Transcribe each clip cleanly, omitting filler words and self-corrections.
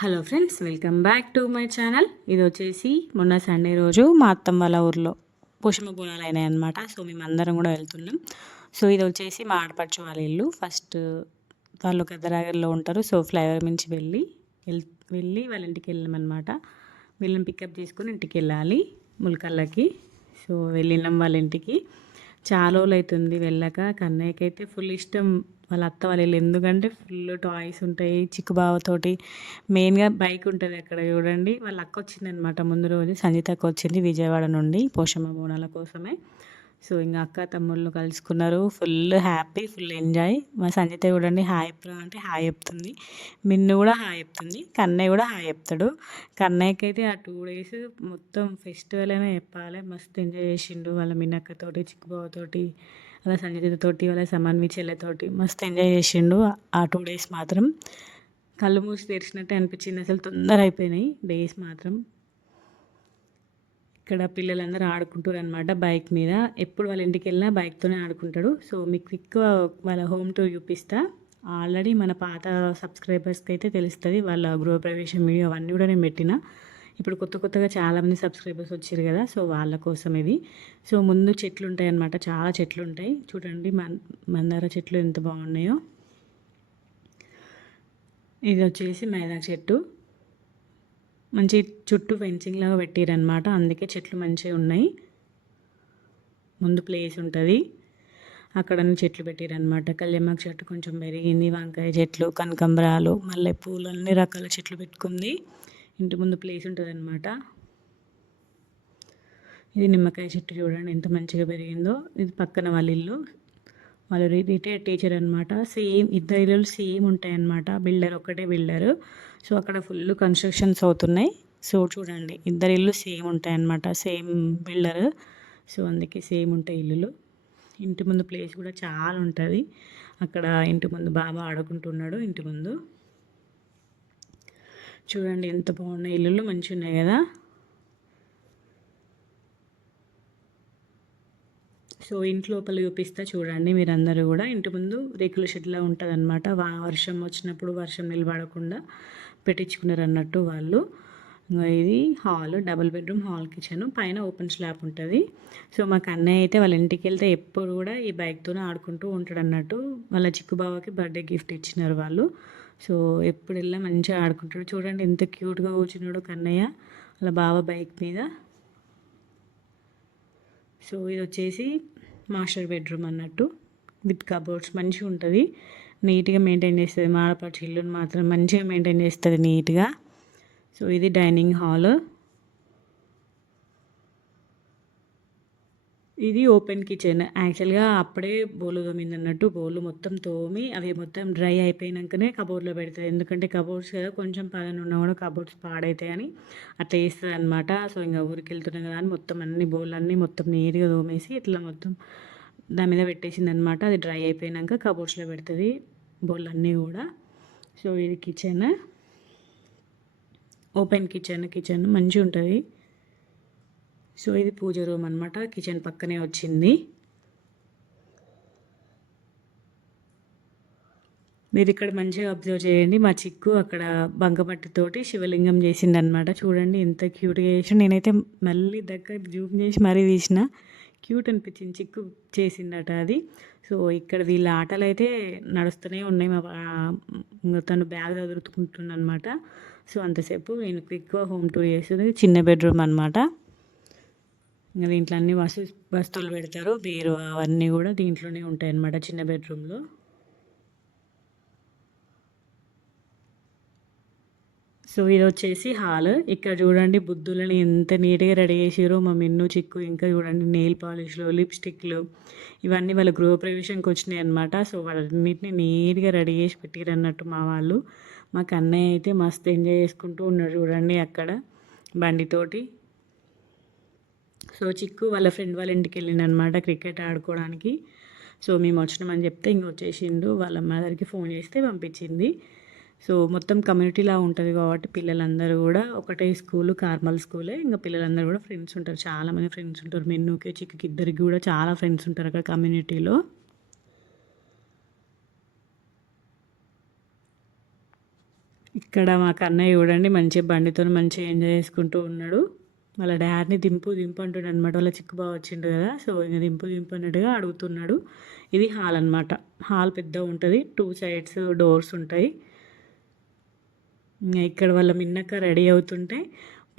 Hello friends, welcome back to my channel. ఇది వచ్చేసి మొన్న సండే రోజు మా అత్తమ్మ వాళ్ళ ఊర్లో పోషమ్మ బోనాలు అయినాయి అనమాట. సో మేమందరం కూడా వెళ్తున్నాం. సో ఇది వచ్చేసి మా ఆడపడుచు వాళ్ళ ఇల్లు. ఫస్ట్ వాళ్ళు గద్దరాగర్లో ఉంటారు. సో ఫ్లైఓవర్ నుంచి వెళ్ళి వాళ్ళ ఇంటికి వెళ్ళామన్నమాట. వీళ్ళని పికప్ చేసుకొని ఇంటికి వెళ్ళాలి ములకల్లకి. సో వెళ్ళినాం వాళ్ళ ఇంటికి. చాలా రోజులు అవుతుంది వెళ్ళాక. కన్నయ్యకి అయితే ఫుల్ ఇష్టం వాళ్ళ అత్త వాళ్ళ ఇల్లు, ఎందుకంటే ఫుల్ టాయ్స్ ఉంటాయి. చిక్కుబావతోటి మెయిన్గా బైక్ ఉంటుంది అక్కడ. చూడండి, వాళ్ళ అక్క వచ్చిందనమాట ముందు రోజు. సంజితక్క వచ్చింది విజయవాడ నుండి పోషమ్మ బోనాల కోసమే. సో ఇంకా అక్క తమ్ముళ్ళు కలుసుకున్నారు. Full happy, full enjoy. మా సంజిత చూడండి, హాయ్ ప్రా అంటే హాయ్ చెప్తుంది. మిన్ను కూడా హాయ్ చెప్తుంది. కన్నయ్య కూడా హాయ్ చెప్తాడు. కన్నయ్యకి అయితే ఆ 2 days మొత్తం ఫెస్టివల్ అయినా చెప్పాలి. మస్తు ఎంజాయ్ చేసిండు వాళ్ళ మిన్నక్కతోటి, చిక్కుబావతోటి, వాళ్ళ సంజితతోటి, వాళ్ళ సమన్వి చెల్లెతోటి మస్తు ఎంజాయ్ చేసిండు. ఆ 2 days మాత్రం కళ్ళు మూసి తెరిచినట్టే అనిపించింది. అసలు తొందర అయిపోయినాయి డేస్ మాత్రం. ఇక్కడ పిల్లలందరూ ఆడుకుంటారు అనమాట బైక్ మీద. ఎప్పుడు వాళ్ళ ఇంటికి వెళ్ళినా బైక్తోనే ఆడుకుంటాడు. సో మీకు ఎక్కువ వాళ్ళ హోమ్ టూర్ చూపిస్తా. ఆల్రెడీ మన పాత సబ్స్క్రైబర్స్కి అయితే తెలుస్తుంది వాళ్ళ గృహప్రవేశం వీడియో అవన్నీ కూడా నేను పెట్టిన. ఇప్పుడు కొత్తగా చాలామంది సబ్స్క్రైబర్స్ వచ్చారు కదా, సో వాళ్ళ కోసం ఇది. సో ముందు చెట్లు ఉంటాయి అన్నమాట, చాలా చెట్లు ఉంటాయి. చూడండి మందార చెట్లు ఎంత బాగున్నాయో. ఇది వచ్చేసి మైదాకు చెట్టు. మంచి చుట్టూ ఫెన్సింగ్ లాగా పెట్టిరనమాట, అందుకే చెట్లు మంచిగా ఉన్నాయి. ముందు ప్లేస్ ఉంటుంది, అక్కడ చెట్లు పెట్టిరనమాట. కళ్యామాకు చెట్టు కొంచెం పెరిగింది, వంకాయ చెట్లు, కనకంబరాలు, మల్లెపూలు, అన్ని రకాల చెట్లు పెట్టుకుంది. ఇంటి ముందు ప్లేస్ ఉంటుంది అనమాట. ఇది నిమ్మకాయ చెట్టు చూడండి ఎంత మంచిగా పెరిగిందో. ఇది పక్కన వాళ్ళ ఇల్లు. వాళ్ళు రిటైర్డ్ టీచర్ అనమాట. సేమ్ ఇద్దరు ఇల్లులు సేమ్ ఉంటాయి అన్నమాట. బిల్డర్ ఒకటే బిల్డరు. సో అక్కడ ఫుల్ కన్స్ట్రక్షన్స్ అవుతున్నాయి. సో చూడండి, ఇద్దరు ఇల్లు సేమ్ ఉంటాయి అన్నమాట, సేమ్ బిల్డర్. సో అందుకే సేమ్ ఉంటాయి ఇల్లులు. ఇంటి ముందు ప్లేస్ కూడా చాలా ఉంటుంది. అక్కడ ఇంటి ముందు బాగా ఆడుకుంటున్నాడు. ఇంటి ముందు చూడండి ఎంత బాగున్నాయి ఇల్లులు, మంచిగా ఉన్నాయి కదా. సో ఇంటి లోపల చూపిస్తా చూడండి మీరందరూ కూడా. ఇంటి ముందు రేకుల షెడ్లా ఉంటుంది అనమాట. వర్షం వచ్చినప్పుడు వర్షం నిలబడకుండా పెట్టించుకున్నారు అన్నట్టు వాళ్ళు. ఇది hall, double bedroom hall kitchen, పైన ఓపెన్ స్లాబ్ ఉంటుంది. సో మా కన్నయ్య అయితే వాళ్ళ ఇంటికి వెళ్తే ఎప్పుడు కూడా ఈ బైక్తోనే ఆడుకుంటూ ఉంటాడు అన్నట్టు. వాళ్ళ చిక్కుబావకి బర్త్డే గిఫ్ట్ ఇచ్చినారు వాళ్ళు. సో ఎప్పుడు వెళ్ళా మంచిగా ఆడుకుంటాడు. చూడండి ఎంత క్యూట్గా కూర్చున్నాడు కన్నయ్య వాళ్ళ బావ బైక్ మీద. సో ఇది వచ్చేసి మాస్టర్ బెడ్రూమ్ అన్నట్టు, విత్ కబోర్డ్స్. మంచిగా ఉంటుంది, నీట్గా మెయింటైన్ చేస్తుంది. మా ఆడపడుచు ఇల్లుని మాత్రం మంచిగా మెయింటైన్ చేస్తుంది నీట్గా. సో ఇది డైనింగ్ హాల్. ఇది ఓపెన్ కిచెన్. యాక్చువల్గా అప్పుడే బోలు తోమింది అన్నట్టు. బోలు మొత్తం తోమి అవి మొత్తం డ్రై అయిపోయినాకనే కబోర్డ్లో పెడుతుంది. ఎందుకంటే కబోర్డ్స్ కదా, కొంచెం పదన ఉన్నా కూడా కబోర్డ్స్ పాడైతాయని అట్లా వేస్తుంది అనమాట. సో ఇంకా ఊరికి వెళ్తున్నాం కదా అని మొత్తం అన్ని బోళ్ళన్నీ మొత్తం నీట్గా తోమేసి ఇట్లా మొత్తం దాని మీద పెట్టేసింది అనమాట. అది డ్రై అయిపోయాక కబోర్డ్స్లో పెడుతుంది బోళ్ళన్నీ కూడా. సో ఇది కిచెన్, ఓపెన్ కిచెన్ మంచిగా ఉంటుంది. సో ఇది పూజ రూమ్ అనమాట, కిచెన్ పక్కనే వచ్చింది. మీరు ఇక్కడ మంచిగా అబ్జర్వ్ చేయండి. మా చిక్కు అక్కడ బంకమట్టితోటి శివలింగం చేసిండనమాట. చూడండి ఎంత క్యూట్గా చేసి. నేనైతే మళ్ళీ దగ్గర జూమ్ చేసి మరీ తీసిన. క్యూట్ అనిపించింది, చిక్కు చేసిందట అది. సో ఇక్కడ వీళ్ళ ఆటలు అయితే నడుస్తూనే ఉన్నాయి. తను బ్యాగ్ చదువుకుంటుందన్నమాట. సో అంతసేపు నేను క్విక్గా హోమ్ టూర్ చేస్తుంది. చిన్న బెడ్రూమ్ అనమాట. ఇంకా దీంట్లో అన్ని వస్తువులు పెడతారు. బీరు అవన్నీ కూడా దీంట్లోనే ఉంటాయి అన్నమాట చిన్న బెడ్రూమ్లో. సో ఇది వచ్చేసి హాల్. ఇక్కడ చూడండి బుద్ధులని ఎంత నీట్గా రెడీ చేసారో మా మిన్ను, చిక్కు. ఇంకా చూడండి నెయిల్ పాలిష్లు, లిప్స్టిక్లు ఇవన్నీ వాళ్ళ గృహప్రవేశంకి వచ్చినాయి అనమాట. సో వాళ్ళన్నింటినీ నీట్గా రెడీ చేసి పెట్టారు అన్నట్టు మా వాళ్ళు. మా కన్నయ్య అయితే మస్తు ఎంజాయ్ చేసుకుంటూ ఉన్నాడు చూడండి అక్కడ బండితోటి. సో చిక్కు వాళ్ళ ఫ్రెండ్ వాళ్ళ ఇంటికి వెళ్ళిండనమాట క్రికెట్ ఆడుకోవడానికి. సో మేము వచ్చినామని చెప్తే ఇంక వచ్చేసిండు. వాళ్ళ మదర్కి ఫోన్ చేస్తే పంపించింది. సో మొత్తం కమ్యూనిటీలా ఉంటుంది కాబట్టి పిల్లలందరూ కూడా ఒకటే స్కూలు, కార్మల్ స్కూలే. ఇంకా పిల్లలందరూ కూడా ఫ్రెండ్స్ ఉంటారు, చాలామంది ఫ్రెండ్స్ ఉంటారు. మెన్నుకి, చిక్కుకి ఇద్దరికి కూడా చాలా ఫ్రెండ్స్ ఉంటారు అక్కడ కమ్యూనిటీలో. ఇక్కడ మా కన్నయ్య చూడండి మంచిగా బండితో మంచిగా ఎంజాయ్ చేసుకుంటూ ఉన్నాడు. వాళ్ళ డాడీని దింపు దింపు అంటున్నాడు అనమాట. వాళ్ళ చిక్కు బావ వచ్చిండు కదా, సో ఇంక దింపు దింపు అన్నట్టుగా అడుగుతున్నాడు. ఇది హాల్ అనమాట. హాల్ పెద్దగా ఉంటుంది, 2 సైడ్స్ డోర్స్ ఉంటాయి. ఇక్కడ వాళ్ళ మిన్నక్క రెడీ అవుతుంటే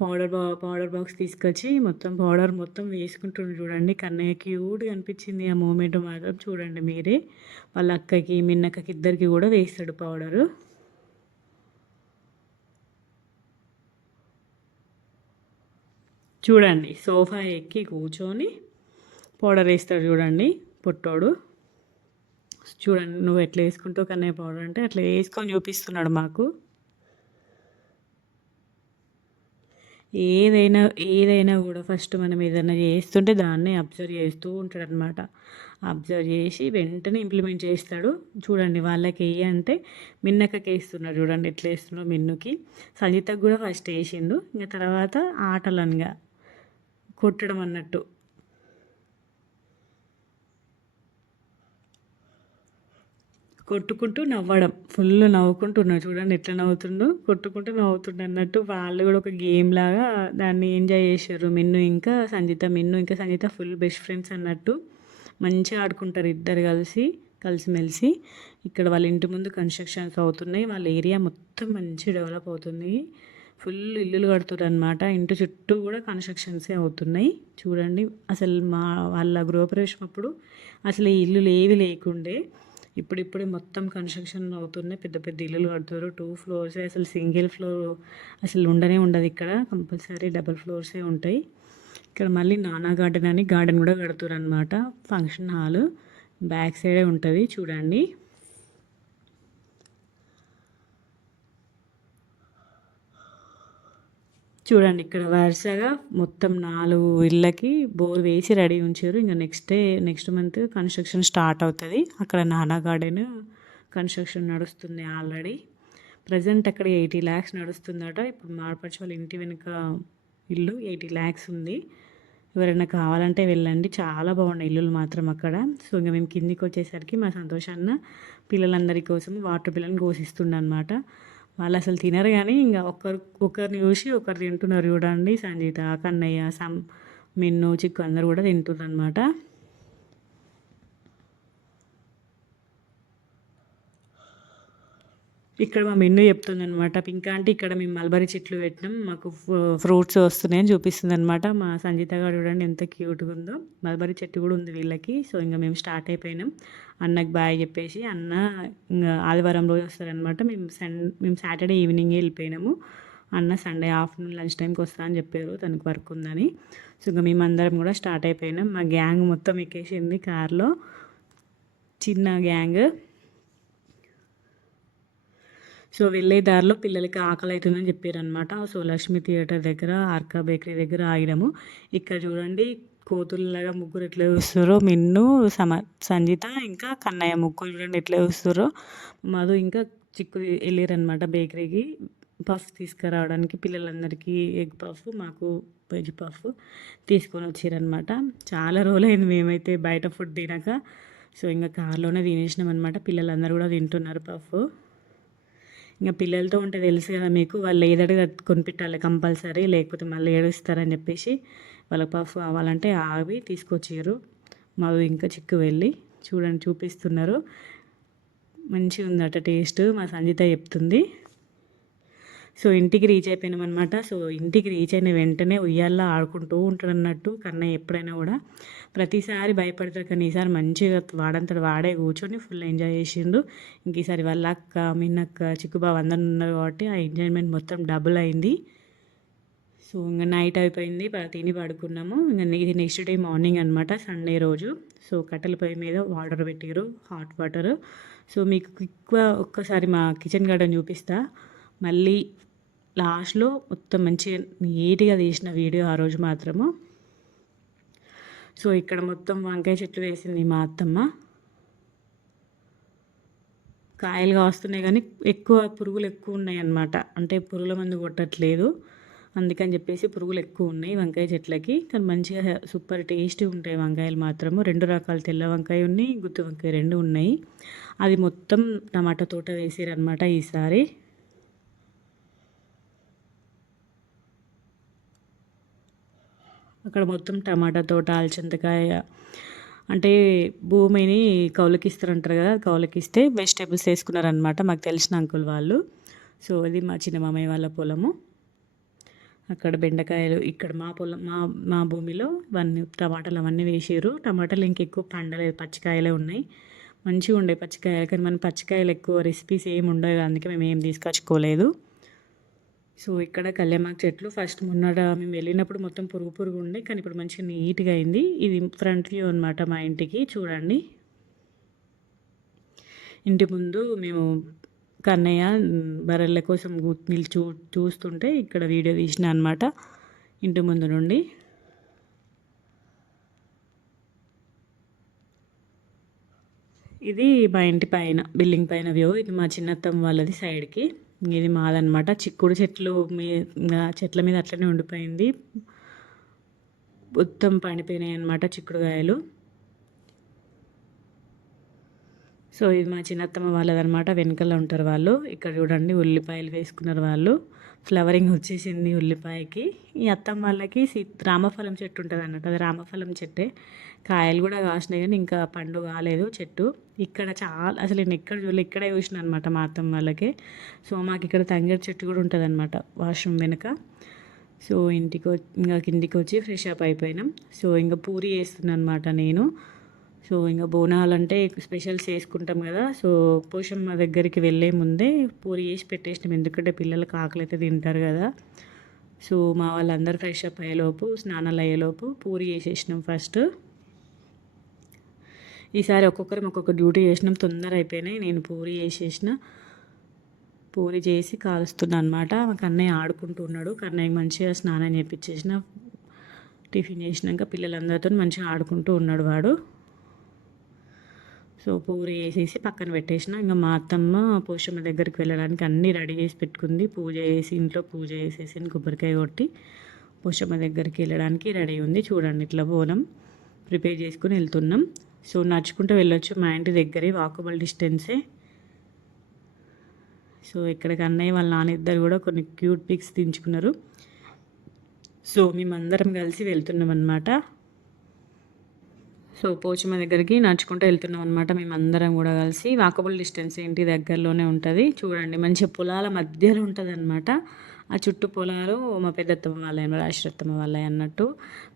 పౌడర్ బాక్స్ తీసుకొచ్చి మొత్తం పౌడర్ మొత్తం వేసుకుంటుండ్రు చూడండి. కన్నయ్య క్యూట్గా అనిపించింది ఆ మూమెంట్ మాత్రం. చూడండి మీరే, వాళ్ళ అక్కకి మిన్నక్కకి ఇద్దరికి కూడా వేస్తాడు పౌడరు. చూడండి సోఫా ఎక్కి కూర్చొని పౌడర్ వేస్తాడు చూడండి పొట్టోడు. చూడండి నువ్వు ఎట్లా వేసుకుంటావు కన్నయ్య పౌడర్ అంటే అట్లా వేసుకొని చూపిస్తున్నాడు మాకు. ఏదైనా కూడా ఫస్ట్ మనం ఏదైనా చేస్తుంటే దాన్ని అబ్జర్వ్ చేస్తూ ఉంటాడు అనమాట. అబ్జర్వ్ చేసి వెంటనే ఇంప్లిమెంట్ చేస్తాడు. చూడండి వాళ్ళకి అంటే మిన్నక్కకి వేస్తున్నాడు చూడండి ఎట్లా వేస్తున్నాడు మిన్నుకి. సంజితకు కూడా ఫస్ట్ వేసిండు, ఇంకా తర్వాత ఆటలనిగా కొట్టడం అన్నట్టు. కొట్టుకుంటూ నవ్వడం, ఫుల్ నవ్వుకుంటున్నాడు చూడండి ఎట్లా నవ్వుతుండో, కొట్టుకుంటూ నవ్వుతుండ అన్నట్టు. వాళ్ళు కూడా ఒక గేమ్ లాగా దాన్ని ఎంజాయ్ చేశారు. మిన్ను ఇంకా సంజిత ఫుల్ బెస్ట్ ఫ్రెండ్స్ అన్నట్టు. మంచిగా ఆడుకుంటారు ఇద్దరు కలిసిమెలిసి. ఇక్కడ వాళ్ళ ఇంటి ముందు కన్స్ట్రక్షన్స్ అవుతున్నాయి. వాళ్ళ ఏరియా మొత్తం మంచి డెవలప్ అవుతుంది. ఫుల్ ఇల్లులు కడుతున్నారు అనమాట. ఇంటి చుట్టూ కూడా కన్స్ట్రక్షన్సే అవుతున్నాయి. చూడండి అసలు వాళ్ళ గృహప్రవేశం అప్పుడు అసలు ఈ ఇల్లులు ఏవి లేకుండే, ఇప్పుడిప్పుడే మొత్తం కన్స్ట్రక్షన్ అవుతున్నాయి. పెద్ద పెద్ద ఇల్లులు కడుతున్నారు. 2 ఫ్లోర్సే, అసలు సింగిల్ ఫ్లోర్ అసలు ఉండదు ఇక్కడ. కంపల్సరీ డబుల్ ఫ్లోర్సే ఉంటాయి. ఇక్కడ మళ్ళీ నానా గార్డెన్ కూడా కడుతున్నారు అనమాట. ఫంక్షన్ హాల్ బ్యాక్ సైడే ఉంటుంది చూడండి. చూడండి ఇక్కడ వరుసగా మొత్తం 4 ఇళ్ళకి బోర్ వేసి రెడీ ఉంచారు. ఇంకా నెక్స్ట్ మంత్ కన్స్ట్రక్షన్ స్టార్ట్ అవుతుంది. అక్కడ నానా గార్డెన్ కన్స్ట్రక్షన్ నడుస్తుంది ఆల్రెడీ. ప్రజెంట్ అక్కడ 80 lakhs నడుస్తుందట. ఇప్పుడు మార్పర్చి వాళ్ళ ఇంటి వెనుక ఇల్లు 80 lakhs ఉంది. ఎవరైనా కావాలంటే వెళ్ళండి, చాలా బాగున్నాయి ఇల్లులు మాత్రం అక్కడ. సో ఇంకా మేము కిందికి వచ్చేసరికి మా సంతోషాన్న పిల్లలందరి కోసం వాటర్ పిల్లల్ని కోసిస్తుండనమాట. వాళ్ళు అసలు తినరు కానీ ఇంకా ఒకరిని చూసి ఒకరు తింటున్నారు చూడండి. సంజిత, కన్నయ్య, మిన్ను, చిక్కు అందరు కూడా తింటున్నారు అనమాట. ఇక్కడ మా మిన్ను చెప్తుంది అనమాట, ఇంకా అంటే ఇక్కడ మేము మల్బరీ చెట్లు పెట్టినాం, మాకు ఫ్రూట్స్ వస్తున్నాయని చూపిస్తుంది అనమాట. మా సంజిత గారు చూడండి ఎంత క్యూట్గా ఉందో. మల్బరీ చెట్టు కూడా ఉంది వీళ్ళకి. సో ఇంకా మేము స్టార్ట్ అయిపోయినాం. అన్నకు బాయ్ చెప్పేసి, అన్న ఇంకా ఆదివారం రోజు వస్తారనమాట. మేము సాటర్డే ఈవినింగే వెళ్ళిపోయినాము. అన్న సండే ఆఫ్టర్నూన్ లంచ్ టైంకి వస్తా అని చెప్పారు, తనకు వర్క్ ఉందని. సో ఇంకా మేమందరం కూడా స్టార్ట్ అయిపోయినాం. మా గ్యాంగ్ మొత్తం ఎక్కేసింది కార్లో, చిన్న గ్యాంగ్. సో వెళ్ళే దారిలో పిల్లలకి ఆకలి అవుతుందని చెప్పారనమాట. సో లక్ష్మీ థియేటర్ దగ్గర, ఆర్కా బేకరీ దగ్గర ఆగినాము. ఇక్కడ చూడండి కోతుల్లాగా ముగ్గురు ఎట్లా చూస్తారో, మిన్ను, సంజిత ఇంకా కన్నయ్య ముగ్గురు చూడండి ఎట్లా చూస్తారో. మధు ఇంకా చిక్కు వెళ్ళారనమాట బేకరీకి పఫ్ తీసుకురావడానికి. పిల్లలందరికీ ఎగ్ పఫ్, మాకు వెజ్ పఫ్ తీసుకొని వచ్చారనమాట. చాలా రోజులైంది మేమైతే బయట ఫుడ్ తినక. సో ఇంకా కార్లోనే తినేసినాం అనమాట. పిల్లలందరూ కూడా తింటున్నారు పఫ్. ఇంకా పిల్లలతో ఉంటే తెలుసు కదా మీకు, వాళ్ళు ఏదడిగా కొనిపెట్టాలి కంపల్సరీ, లేకపోతే మళ్ళీ ఏడుస్తారని చెప్పేసి వాళ్ళకి పఫ్ కావాలంటే ఆవి తీసుకొచ్చారు. మావి ఇంకా చిక్కు వెళ్ళి చూడండి చూపిస్తున్నారు. మంచిగా ఉందట టేస్ట్, మా సంజిత చెప్తుంది. సో ఇంటికి రీచ్ అయిపోయినాం అనమాట. సో ఇంటికి రీచ్ అయిన వెంటనే ఉయ్యాల్లో ఆడుకుంటూ ఉంటాడు అన్నట్టు కన్నయ్య. ఎప్పుడైనా కూడా ప్రతిసారి భయపడతాడు, కానీ ఈసారి మంచిగా వాడంతడు వాడే కూర్చొని ఫుల్ ఎంజాయ్ చేసిండు. ఇంక ఈసారి వాళ్ళ అక్క, మిన్నక్క, చిక్కుబాబు అందరు ఉన్నారు కాబట్టి ఆ ఎంజాయ్మెంట్ మొత్తం డబుల్ అయింది. సో ఇంకా నైట్ అయిపోయింది, తిని పడుకున్నాము. ఇంకా ఇది నెక్స్ట్ డే మార్నింగ్ అనమాట, సండే రోజు. సో కట్టెల పొయ్యి మీద వాటర్ పెట్టారు, హాట్ వాటర్. సో మీకు ఒక్కసారి మా కిచెన్ గార్డెన్ చూపిస్తా. మళ్ళీ లాస్ట్లో మొత్తం మంచిగా నీట్గా తీసిన వీడియో ఆ రోజు మాత్రము. సో ఇక్కడ మొత్తం వంకాయ చెట్లు వేసింది మా అత్తమ్మ. కాయలు కాస్తున్నాయి కానీ పురుగులు ఎక్కువ ఉన్నాయి అన్నమాట. అంటే పురుగుల మందు కొట్టట్లేదు, అందుకని చెప్పేసి పురుగులు ఎక్కువ ఉన్నాయి వంకాయ చెట్లకి. కానీ మంచిగా సూపర్ టేస్టీ ఉంటాయి వంకాయలు మాత్రము. 2 రకాల తెల్ల వంకాయ ఉన్నాయి, గుత్తి వంకాయ 2 ఉన్నాయి. అది మొత్తం టమాటా తోట వేసారనమాట ఈసారి. అక్కడ మొత్తం టమాటా తోట, అలచంతకాయ, అంటే భూమిని కౌలుకిస్తారంటారు కదా, కౌలుకిస్తే వెజిటేబుల్స్ వేసుకున్నారనమాట మాకు తెలిసిన అంకుల్ వాళ్ళు. సో ఇది మా చిన్న మామయ్య వాళ్ళ పొలము. అక్కడ బెండకాయలు, ఇక్కడ మా పొలం మా భూమిలో టమాటాలు అవన్నీ వేసారు. టమాటాలు ఇంకెక్కువ పండలేదు, పచ్చికాయలే ఉన్నాయి. మంచిగా ఉండే పచ్చికాయలు, కానీ మన పచ్చికాయలు ఎక్కువ రెసిపీస్ ఏమి ఉండవు, అందుకే మేము ఏం తీసుకొచ్చుకోలేదు. సో ఇక్కడ కళ్యామాకు చెట్లు ఫస్ట్ మొన్నట మేము వెళ్ళినప్పుడు మొత్తం పురుగు పురుగు ఉండే, కానీ ఇప్పుడు మంచిగా నీట్గా అయింది. ఇది ఫ్రంట్ వ్యూ అనమాట మా ఇంటికి. చూడండి, ఇంటి ముందు మేము కన్నయ్య బర్రెల కోసం నిలిచి చూస్తుంటే ఇక్కడ వీడియో తీసిన అనమాట ఇంటి ముందు నుండి. ఇది మా ఇంటి పైన బిల్డింగ్ పైన వ్యూ. ఇది మా చిన్నత్తమ్మ వాళ్ళది సైడ్కి, ఇది మాదనమాట. చిక్కుడు చెట్ల మీద అట్లనే ఉండిపోయింది, మొత్తం పండిపోయినాయి అనమాట చిక్కుడుకాయలు. సో ఇది మా చిన్నత్తమ్మ వాళ్ళదనమాట, వెనకాల ఉంటారు వాళ్ళు. ఇక్కడ చూడండి ఉల్లిపాయలు వేసుకున్నారు వాళ్ళు, ఫ్లవరింగ్ వచ్చేసింది ఉల్లిపాయకి. ఈ అత్తమ్మ వాళ్ళకి రామఫలం చెట్టు ఉంటుంది అన్నట్టు, అది రామఫలం చెట్టే. కాయలు కూడా కాసినాయి కానీ ఇంకా పండు కాలేదు చెట్టు. ఇక్కడ చాలా, అసలు నేను ఎక్కడ చూడలే, ఇక్కడే చూసిన అనమాట మా అత్తమ్మ వాళ్ళకి. సో మాకు ఇక్కడ తంగేడు చెట్టు కూడా ఉంటుంది అనమాట వాష్రూమ్ వెనుక. సో ఇంకా కిందికి వచ్చి ఫ్రెష్ అప్ అయిపోయినాం. సో ఇంకా పూరి వేస్తున్నాను అనమాట నేను. సో ఇంకా బోనాలు అంటే స్పెషల్స్ చేసుకుంటాం కదా. సో పోషమ్మ దగ్గరికి వెళ్ళే ముందే పూరి వేసి పెట్టేసినాం, ఎందుకంటే పిల్లలకు ఆకలి అయితే తింటారు కదా. సో మా వాళ్ళందరూ ఫ్రెష్ అప్ అయ్యేలోపు, స్నానాలు అయ్యేలోపు పూరి వేసేసినాం ఫస్ట్. ఈసారి ఒక్కొక్కరం ఒక్కొక్క డ్యూటీ చేసినాం, తొందర అయిపోయినాయి. నేను పూరి వేసేసిన, పూరి చేసి కాలుస్తున్నా అనమాట. మా కన్నయ్య ఆడుకుంటూ ఉన్నాడు. కన్నయ్యకి మంచిగా స్నానం చేయించేసిన, టిఫిన్ చేసినాక పిల్లలందరితో మంచిగా ఆడుకుంటూ ఉన్నాడు వాడు. సో పూరి వేసేసి పక్కన పెట్టేసిన. ఇంకా మా అత్తమ్మ పోషమ్మ దగ్గరికి వెళ్ళడానికి అన్నీ రెడీ చేసి పెట్టుకుంది. పూజ చేసి, ఇంట్లో పూజ చేసేసి కొబ్బరికాయ కొట్టి పోషమ్మ దగ్గరికి వెళ్ళడానికి రెడీ ఉంది. చూడండి, ఇట్లా బోనం ప్రిపేర్ చేసుకుని వెళ్తున్నాం. సో నడుచుకుంటూ వెళ్ళొచ్చు, మా ఇంటి దగ్గరే, వాకబుల్ డిస్టెన్సే. సో ఇక్కడ అన్నయ్య వాళ్ళ నాన్న ఇద్దరు కూడా కొన్ని క్యూట్ పిక్స్ తీయించుకున్నారు. సో మేమందరం కలిసి వెళ్తున్నాం అన్నమాట. సో పోచమ్మ దగ్గరికి నడుచుకుంటూ వెళ్తున్నాం అనమాట మేమందరం కూడా కలిసి. వాకబుల్ డిస్టెన్స్, ఇంటి దగ్గరలోనే ఉంటుంది. చూడండి, మంచి పొలాల మధ్యలో ఉంటుంది అనమాట. ఆ చుట్టూ పొలాలు మా పెద్దత్తమ్మ వాళ్ళ, రాశ్రత్తమ్మ వాళ్ళ అన్నట్టు.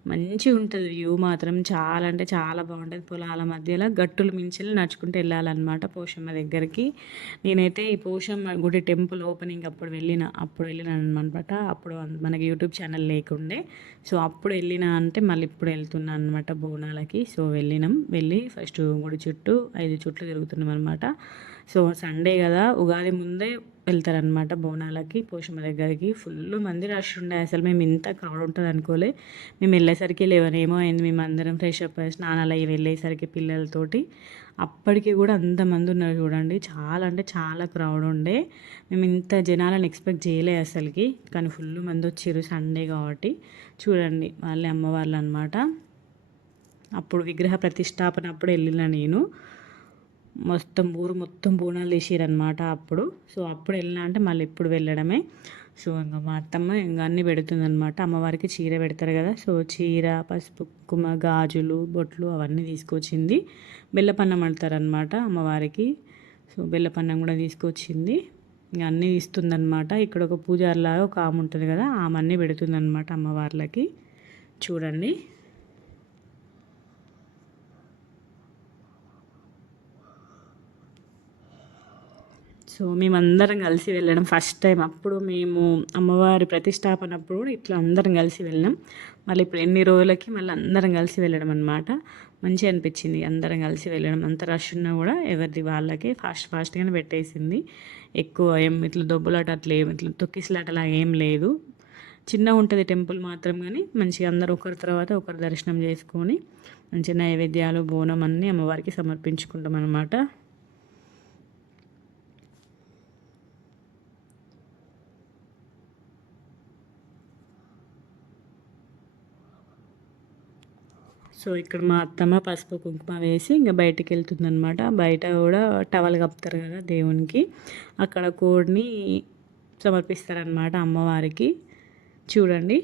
మంచిగా ఉంటుంది వ్యూ మాత్రం, చాలా అంటే చాలా బాగుంటుంది. పొలాల మధ్యలో గట్టులు మించి నడుచుకుంటూ వెళ్ళాలన్నమాట పోషమ్మ దగ్గరికి. నేనైతే ఈ పోషమ్మ గుడి టెంపుల్ ఓపెనింగ్ అప్పుడు వెళ్ళినాను అనమాట. అప్పుడు మనకి యూట్యూబ్ ఛానల్ లేకుండే. సో అప్పుడు వెళ్ళినా అంటే మళ్ళీ ఇప్పుడు వెళ్తున్నాను అనమాట బోనాలకి. సో వెళ్ళి ఫస్ట్ గుడి చుట్టూ 5 చుట్లు తిరుగుతున్నాం అనమాట. సో సండే కదా, ఉగాది ముందే వెళ్తారనమాట బోనాలకి పోషమ్మ దగ్గరికి. ఫుల్ మంది రష్ ఉండే, అసలు మేము ఇంత క్రౌడ్ ఉంటుంది అనుకోలే. మేము వెళ్ళేసరికి 11 ఏమో అయింది. మేము అందరం ఫ్రెష్ అప్ అయ్యి స్నానాలు అయ్యి వెళ్ళేసరికి పిల్లలతోటి. అప్పటికి కూడా అంతమంది ఉన్నారు చూడండి, చాలా అంటే చాలా క్రౌడ్ ఉండే. మేము ఇంత జనాలను ఎక్స్పెక్ట్ చేయలే అసలుకి, కానీ ఫుల్ మంది వచ్చారు సండే కాబట్టి. చూడండి, వాళ్ళే అమ్మవార్లు అనమాట. అప్పుడు విగ్రహ ప్రతిష్టాపన అప్పుడు వెళ్ళిన నేను. ఊరు మొత్తం బోనాలు వేసారనమాట అప్పుడు. సో అప్పుడు వెళ్ళినా అంటే మళ్ళీ ఇప్పుడు వెళ్ళడమే. సో ఇంకా మా అత్తమ్మ ఇంకా అన్నీ పెడుతుందనమాట. అమ్మవారికి చీర పెడతారు కదా, సో చీర, పసుపు, కుంకుమ, గాజులు, బొట్లు అవన్నీ తీసుకొచ్చింది. బెల్లపన్నం అంటారనమాట అమ్మవారికి. సో బెల్లపన్నం కూడా తీసుకొచ్చింది. ఇంకా అన్నీ ఇస్తుందన్నమాట. ఇక్కడ ఒక పూజారిలాగా ఒక ఆమె ఉంటుంది కదా, ఆమె అన్నీ పెడుతుందన్నమాట అమ్మవార్లకి. చూడండి, సో మేమందరం కలిసి వెళ్ళడం ఫస్ట్ టైం. అప్పుడు మేము అమ్మవారి ప్రతిష్టాపన అప్పుడు ఇట్లా అందరం కలిసి వెళ్ళాం. మళ్ళీ ఇప్పుడు ఎన్ని రోజులకి మళ్ళీ అందరం కలిసి వెళ్ళడం అనమాట. మంచిగా అనిపించింది అందరం కలిసి వెళ్ళడం. అంత రష్ ఉన్నా కూడా ఎవరిది వాళ్ళకి ఫాస్ట్గానే పెట్టేసింది. ఎక్కువ ఏం ఇట్లా దొబ్బలాట అట్లా ఏం ఇట్లా తొక్కిసలాటలా ఏం లేదు. చిన్నగా ఉంటుంది టెంపుల్ మాత్రం, కానీ మంచిగా అందరూ ఒకరి తర్వాత ఒకరు దర్శనం చేసుకొని మంచిగా నైవేద్యాలు, బోనం అన్నీ అమ్మవారికి సమర్పించుకుంటాం అనమాట. సో ఇక్కడ మా అత్తమ్మ పసుపు కుంకుమ వేసి ఇంకా బయటికి వెళ్తుందనమాట. బయట కూడా టవల్ కప్పుతారు కదా దేవునికి, అక్కడ కోడిని సమర్పిస్తారనమాట అమ్మవారికి. చూడండి,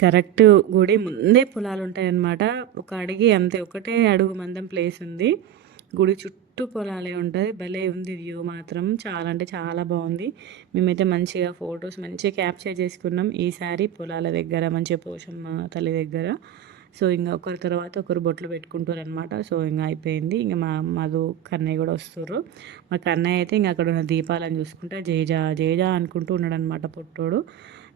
కరెక్ట్ గుడి ముందే పొలాలు ఉంటాయన్నమాట. ఒక అడిగి అంతే, ఒకటే అడుగు మందం ప్లేస్ ఉంది. గుడి చుట్టూ పొలాలే ఉంటుంది. భలే ఉంది వ్యూ మాత్రం, చాలా అంటే చాలా బాగుంది. మేమైతే మంచిగా ఫొటోస్ మంచిగా క్యాప్చర్ చేసుకున్నాం ఈసారి పొలాల దగ్గర, మంచిగా పోషమ్మ తల్లి దగ్గర. సో ఇంకా ఒకరి తర్వాత ఒకరు బొట్లు పెట్టుకుంటారు అనమాట. సో ఇంకా అయిపోయింది. ఇంకా మా మధు కన్నయ్య కూడా వస్తారు. మా కన్నయ్య అయితే ఇంకా అక్కడ ఉన్న దీపాలను చూసుకుంటా జేజా జేజా అనుకుంటూ ఉన్నాడు అనమాట పొట్టోడు.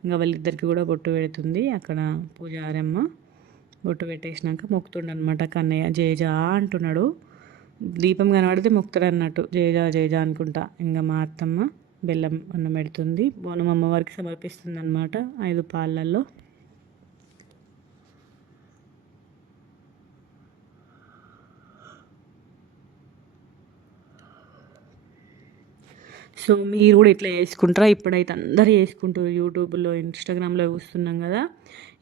ఇంకా వాళ్ళిద్దరికి కూడా బొట్టు పెడుతుంది అక్కడ పూజారమ్మ. బొట్టు పెట్టేసినాక మొక్కుతుండనమాట కన్నయ్య, జేజా అంటున్నాడు. దీపం కనబడితే మొక్కుతాడు అన్నట్టు, జేజా జేజా అనుకుంటా. ఇంకా మా అత్తమ్మ బెల్లం అన్నం పెడుతుంది, బోనం అమ్మవారికి సమర్పిస్తుంది అనమాట 5 పాలల్లో. సో మీరు కూడా ఇట్లా చేసుకుంటారా? ఇప్పుడైతే అందరూ చేసుకుంటారు. యూట్యూబ్లో, ఇన్స్టాగ్రామ్లో చూస్తున్నాం కదా,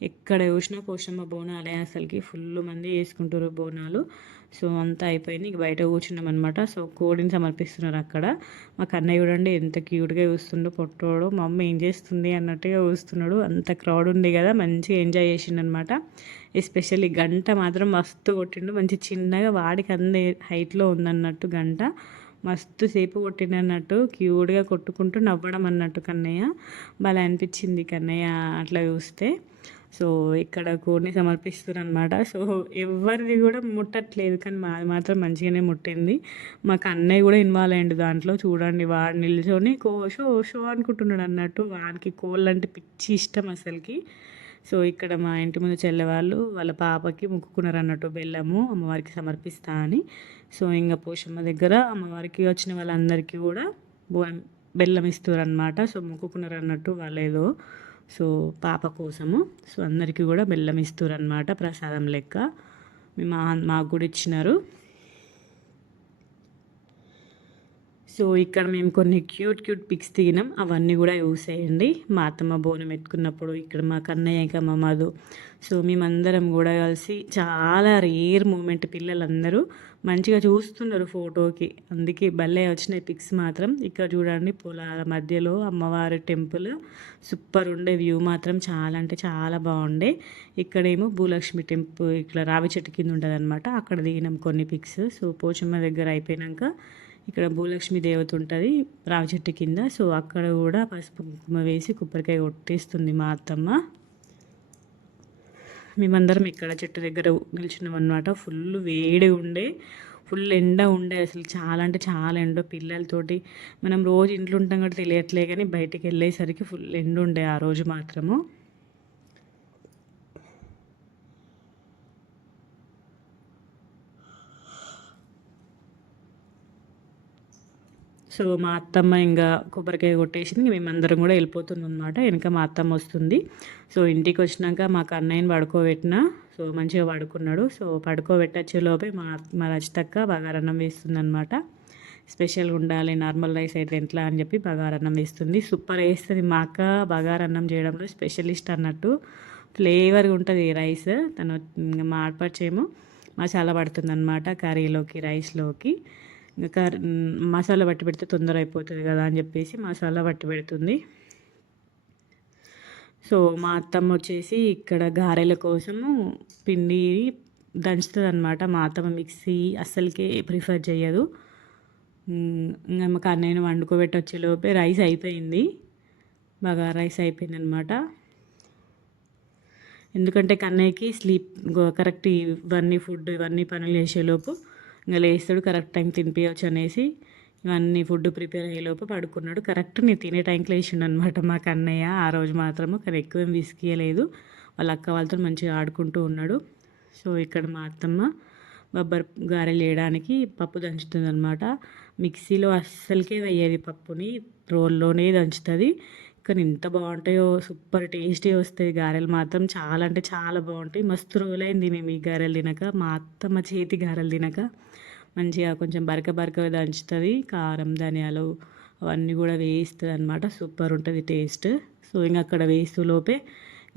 ఎక్కడ చూసినా పోషమ్మ బోనాలే. అసలుకి ఫుల్ మంది చేసుకుంటారు బోనాలు. సో అంతా అయిపోయింది, ఇక బయట కూర్చున్నాం అనమాట. సో కోడిని సమర్పిస్తున్నారు అక్కడ. మా కన్నయ్య చూడండి ఎంత క్యూట్గా చూస్తుండో పొట్టోడు. మా అమ్మ ఏం చేస్తుంది అన్నట్టుగా చూస్తున్నాడు. అంత క్రౌడ్ ఉంది కదా, మంచిగా ఎంజాయ్ చేసిండనమాట. ఎస్పెషల్లీ గంట మాత్రం మస్తు కొట్టిండు, మంచి చిన్నగా వాడికి అందే హైట్లో ఉందన్నట్టు గంట. మస్తు సేపు కొట్టినట్టు, క్యూట్గా కొట్టుకుంటూ నవ్వడం అన్నట్టు కన్నయ్య. భలే అనిపించింది కన్నయ్య అట్లా చూస్తే. సో ఇక్కడ కోడిని సమర్పిస్తారు అనమాట. సో ఎవరిది కూడా ముట్టట్లేదు, కానీ మాది మాత్రం మంచిగానే ముట్టింది. మా కన్నయ్య కూడా ఇన్వాల్వ్ అయ్యిండు దాంట్లో. చూడండి వాడు నిల్చొని షో షో అనుకుంటున్నాడు అన్నట్టు. వానికి కోళ్ళు అంటే పిచ్చి ఇష్టం అసలుకి. సో ఇక్కడ మా ఇంటి ముందు చెల్లె వాళ్ళు వాళ్ళ పాపకి మొక్కుకున్నారు అన్నట్టు, బెల్లము అమ్మవారికి సమర్పిస్తా అని. సో ఇంకా పోషమ్మ దగ్గర అమ్మవారికి వచ్చిన వాళ్ళందరికీ కూడా బెల్లం ఇస్తారు అనమాట. సో మొక్కుకున్నారు అన్నట్టు వాళ్ళేదో, సో పాప కోసము. సో అందరికీ కూడా బెల్లం ఇస్తారు అనమాట ప్రసాదం లెక్క. మాకు కూడా ఇచ్చినారు. సో ఇక్కడ మేము కొన్ని క్యూట్ పిక్స్ దిగినాం, అవన్నీ కూడా చూసేయండి. మా అత్తమ్మ బోనం ఎత్తుకున్నప్పుడు, ఇక్కడ మా కన్నయ్య ఇంకా మా మధు. సో మేమందరం కూడా కలిసి, చాలా రేర్ మూమెంట్, పిల్లలందరూ మంచిగా చూస్తున్నారు ఫోటోకి, అందుకే భలే వచ్చినాయి పిక్స్ మాత్రం. ఇక్కడ చూడండి పొలాల మధ్యలో అమ్మవారి టెంపుల్, సూపర్ ఉండే వ్యూ మాత్రం, చాలా అంటే చాలా బాగుండే. ఇక్కడేమో భూలక్ష్మి టెంపుల్ ఇక్కడ రావి చెట్టు కింద ఉంటుంది అనమాట, అక్కడ దిగినాం కొన్ని పిక్స్. సో పోచమ్మ దగ్గర అయిపోయాక ఇక్కడ భూలక్ష్మి దేవత ఉంటుంది రావి చెట్టు కింద. సో అక్కడ కూడా పసుపు కుంకుమ వేసి కొబ్బరికాయ కొట్టేస్తుంది మా అత్తమ్మ. మేమందరం ఇక్కడ చెట్టు దగ్గర నిల్చున్నాం అనమాట. ఫుల్ వేడి ఉండే, ఫుల్ ఎండ ఉండే, అసలు చాలా అంటే చాలా ఎండ. పిల్లలతోటి మనం రోజు ఇంట్లో ఉంటాం కూడా తెలియట్లే, కానీ బయటికి వెళ్ళేసరికి ఫుల్ ఎండ ఉండే ఆ రోజు మాత్రము. సో మా అత్తమ్మ ఇంకా కొబ్బరికాయ కొట్టేసింది, మేమందరం కూడా వెళ్ళిపోతున్నాం అనమాట. వెనక మా అత్తమ్మ వస్తుంది. సో ఇంటికి వచ్చినాక మా కన్నయ్యని పడుకోబెట్టిన. సో మంచిగా పడుకున్నాడు. సో పడుకోబెట్టచ్చేలోపే మా రచితక్క బగారన్నం వేస్తుంది అనమాట. స్పెషల్గా ఉండాలి, నార్మల్ రైస్ అయితే ఎట్లా అని చెప్పి బగారన్నం వేస్తుంది. సూపర్ వేస్తుంది మా అక్క. బగారన్నం చేయడంలో స్పెషలిస్ట్ అన్నట్టు, ఫ్లేవర్గా ఉంటుంది రైస్. తను మా ఆడపడిచేమో మసాలా పడుతుంది అనమాట కర్రీలోకి, రైస్లోకి. ఇంకా మసాలా పట్టి పెడితే తొందర అయిపోతుంది కదా అని చెప్పేసి మసాలా పట్టి పెడుతుంది. సో మా అత్తమ్మ వచ్చేసి ఇక్కడ గారెల కోసము పిండి దంచుతుంది అనమాట. మా అత్తమ్మ మిక్సీ అస్సలకే ప్రిఫర్ చేయదు. ఇంకా మా కన్నయ్యను వండుకోబెట్టి వచ్చేలోపే రైస్ అయిపోయింది, బాగా రైస్ అయిపోయింది అనమాట. ఎందుకంటే కన్నయ్యకి స్లీప్ కరెక్ట్ ఇవన్నీ ఫుడ్ ఇవన్నీ పనులు చేసేలోపు ఇంకా లేస్తాడు, కరెక్ట్ టైం తినిపించవచ్చు అనేసి ఇవన్నీ ఫుడ్ ప్రిపేర్ అయ్యేలోపు పడుకున్నాడు. కరెక్ట్ నేను తినే టైంకి లేచిండు అనమాట మా కన్నయ్య ఆ రోజు మాత్రము. కానీ ఎక్కువ ఏం విసిగియలేదు, వాళ్ళ అక్క వాళ్ళతో మంచిగా ఆడుకుంటూ ఉన్నాడు. సో ఇక్కడ మా అత్తమ్మ బొబ్బర్ గారెలు వేయడానికి పప్పు దంచుతుంది అనమాట. మిక్సీలో అస్సలకే వేయేది పప్పుని, రోల్లోనే దంచుతుంది. కానీ ఎంత బాగుంటాయో, సూపర్ టేస్టీ వస్తాయి గారెలు మాత్రం, చాలా అంటే చాలా బాగుంటాయి. మస్తు రోజులైంది మేము ఈ గారెలు తినక, మా అత్తమ్మ చేతి గారెలు తినక. మంచిగా కొంచెం బరక దంచుతుంది, కారం ధనియాలు అవన్నీ కూడా వేస్తుంది అనమాట. సూపర్ ఉంటుంది టేస్ట్. సో ఇంకా అక్కడ వేస్తూ లోపే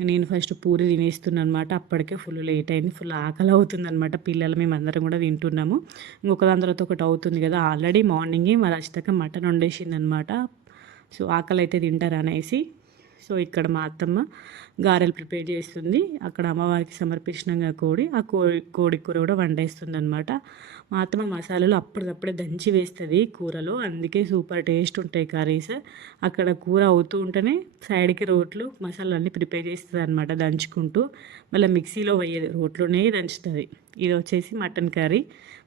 నేను ఫస్ట్ పూరి తినేస్తున్నాను అనమాట. అప్పటికే ఫుల్ లేట్ అయింది, ఫుల్ ఆకలి అవుతుంది అనమాట. పిల్లలు మేమందరం కూడా తింటున్నాము. ఇంకొక దాని తర్వాత ఒకటి అవుతుంది కదా. ఆల్రెడీ మార్నింగే మా రచితక మటన్ వండేసింది అనమాట. సో ఆకలి అయితే తింటారు అనేసి సో ఇక్కడ మా అత్తమ్మ గారెలు ప్రిపేర్ చేస్తుంది. అక్కడ అమ్మవారికి సమర్పించినంగా ఆ కోడి కూర కూడా వండేస్తుంది అనమాట. మా అత్తమ్మ మసాలాలు అప్పటికప్పుడే దంచి వేస్తుంది కూరలో, అందుకే సూపర్ టేస్ట్ ఉంటాయి కర్రీస్. అక్కడ కూర అవుతూ ఉంటేనే సైడ్కి రోట్లు మసాలాలు అన్నీ ప్రిపేర్ చేస్తుంది అనమాట దంచుకుంటూ. మళ్ళీ మిక్సీలో వేయదు, రోట్లోనే దంచుతుంది. ఇది వచ్చేసి మటన్ కర్రీ.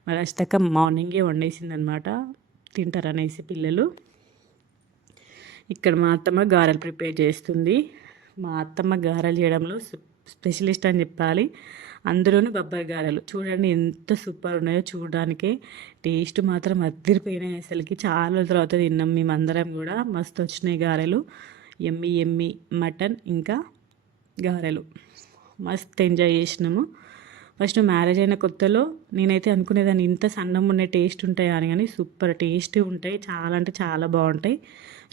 మరి అష్టక మార్నింగే వండేసింది అనమాట, తింటారనేసి పిల్లలు. ఇక్కడ మా అత్తమ్మ గారెలు ప్రిపేర్ చేస్తుంది. మా అత్తమ్మ గారెలు చేయడంలో స్పెషలిస్ట్ అని చెప్పాలి. అందులోనూ బొబ్బరి గారెలు చూడండి ఎంత సూపర్ ఉన్నాయో, చూడడానికే టేస్ట్ మాత్రం అదిరిపోయినాయి. అసలుకి చాలా తర్వాత తిన్నాం మేమందరం కూడా. మస్తు వచ్చినాయి గారెలు, ఎమ్మి ఎమ్మి మటన్ ఇంకా గారెలు మస్తు ఎంజాయ్ చేసినాము. ఫస్ట్ మ్యారేజ్ అయిన కొత్తలో నేనైతే అనుకునేదాన్ని ఇంత సన్నం ఉండే టేస్ట్ ఉంటాయా అని, కానీ సూపర్ టేస్ట్ ఉంటాయి, చాలా అంటే చాలా బాగుంటాయి.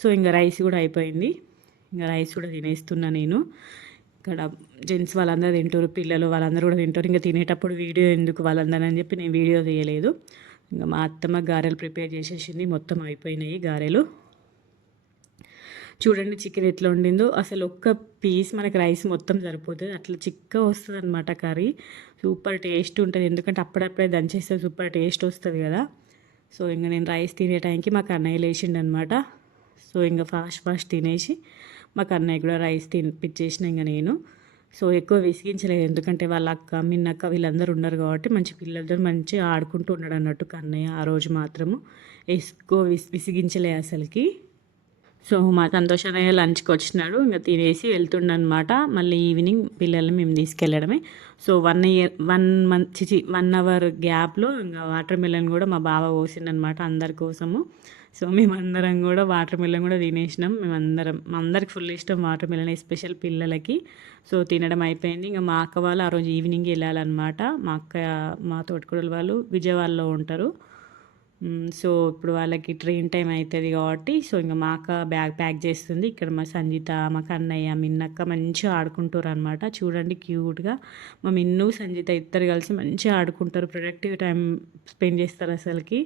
సో ఇంకా రైస్ కూడా అయిపోయింది, ఇంకా రైస్ కూడా తినేస్తున్నా నేను. ఇక్కడ జెంట్స్ వాళ్ళందరూ తింటారు, పిల్లలు వాళ్ళందరూ కూడా తింటారు. ఇంకా తినేటప్పుడు వీడియో ఎందుకు వాళ్ళందరూ అని చెప్పి నేను వీడియో తీయలేదు. ఇంకా మా అత్తమ్మ గారెలు ప్రిపేర్ చేసేసింది, మొత్తం అయిపోయినాయి గారెలు. చూడండి చికెన్ ఎట్లా వండిందో, అసలు ఒక్క పీస్ మనకి రైస్ మొత్తం సరిపోతుంది, అట్లా చిక్క వస్తుంది అనమాట కర్రీ. సూపర్ టేస్ట్ ఉంటుంది, ఎందుకంటే అప్పుడప్పుడే దంచేస్తే సూపర్ టేస్ట్ వస్తుంది కదా. సో ఇంకా నేను రైస్ తినే టైంకి మాకు అన్నయ్య లేచిండనమాట. సో ఇంకా ఫాస్ట్ తినేసి మాకు అన్నయ్య కూడా రైస్ తినిపించేసిన ఇంకా నేను. సో ఎక్కువ విసిగించలేదు, ఎందుకంటే వాళ్ళ అక్క మిన్నక్క వీళ్ళందరూ ఉన్నారు కాబట్టి మంచి పిల్లలతో మంచిగా ఆడుకుంటూ ఉన్నాడు అన్నట్టు కన్నయ్య. ఆ రోజు మాత్రము ఎక్కువ విసిగించలే అసలుకి. సో మా సంతోషనయ్య లంచ్కి వచ్చినాడు, ఇంకా తినేసి వెళ్తుండనమాట. మళ్ళీ ఈవినింగ్ పిల్లల్ని మేము తీసుకెళ్ళడమే. సో 1 అవర్ గ్యాప్లో ఇంకా వాటర్ మిలన్ కూడా మా బావ పోసిండనమాట అందరి కోసము. సో మేమందరం కూడా వాటర్ మిలన్ కూడా తినేసినాం. మా అందరికి ఫుల్ ఇష్టం వాటర్ మిలన్, ఎస్పెషల్ పిల్లలకి. సో తినడం అయిపోయింది. ఇంకా మా అక్క వాళ్ళు ఆ రోజు ఈవినింగ్ వెళ్ళాలన్నమాట. మా తోటికోడలు వాళ్ళు విజయవాడలో ఉంటారు. సో ఇప్పుడు వాళ్ళకి ట్రైన్ టైం అవుతుంది కాబట్టి, సో ఇంకా మా అక్క బ్యాగ్ ప్యాక్ చేస్తుంది. ఇక్కడ మా సంజిత, మా కన్నయ్య, మిన్నక్క మంచిగా ఆడుకుంటారు అనమాట. చూడండి క్యూట్గా మా మిన్ను సంజిత ఇద్దరు కలిసి మంచిగా ఆడుకుంటారు, ప్రొడక్టివ్ టైం స్పెండ్ చేస్తారు. అసలుకి